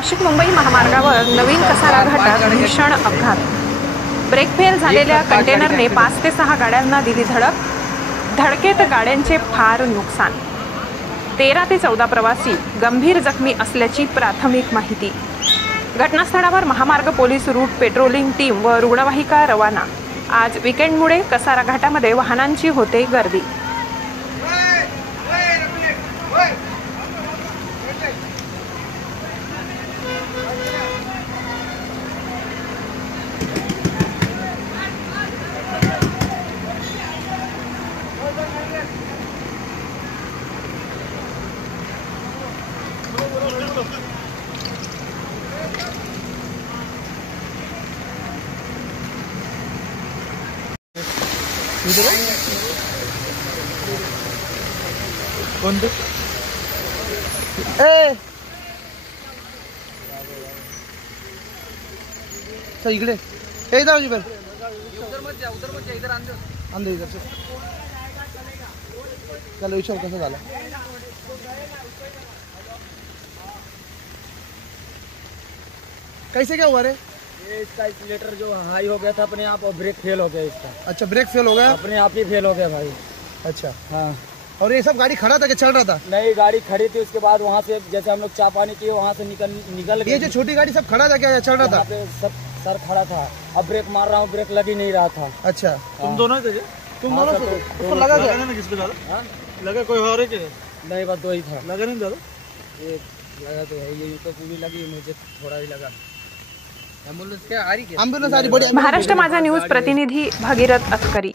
नाशिक मुंबई महामार्गावर नवीन कसारा घाटात भीषण अपघात। ब्रेक फेल झालेल्या कंटेनरने 5 ते 6 गाड्यांना दिली धडक। धडकेत गाड्यांचे फार नुकसान। 13 ते 14 प्रवासी गंभीर जखमी असल्याची प्राथमिक माहिती। घटनास्थळावर महामार्ग पोलीस रूट पेट्रोलिंग टीम व रुग्णवाहिका रवाना। आज वीकेंडमुळे कसारा घाटामध्ये वाहनांची होते गर्दी। कोणते इकडे हे जाऊ उधर मत जा इधर आंदो इधर से चलो विचार कसा झाला। कैसे क्या हुआ रे? इसका एक्सीलेटर जो हाई हो गया था अपने आप और ब्रेक फेल हो गया इसका। अच्छा ब्रेक फेल हो गया? अपने आप ही फेल हो गया भाई। अच्छा हाँ। और ये सब गाड़ी खड़ा था कि चल रहा था? नहीं, गाड़ी खड़ी थी। उसके बाद वहाँ से जैसे हम लोग चाय पानी किए वहाँ से निकल गए। ये जो छोटी गाड़ी सब खड़ा था क्या चल रहा था? पे सब सर खड़ा था। अब ब्रेक मार रहा हूँ, ब्रेक लग ही नहीं रहा था। अच्छा तुम दोनों थे? तुम दोनों उसको लगा क्या? किस पे डाला? लगा कोई और है? नहीं, बस दो ही था। लगा नहीं दादा? ये लगा तो है, ये तो पूरी लगी, मुझे थोड़ा ही लगा। एम्बुलेंस आ रही बड़ी। महाराष्ट्र माझा न्यूज प्रतिनिधी भगीरथ अतकरी।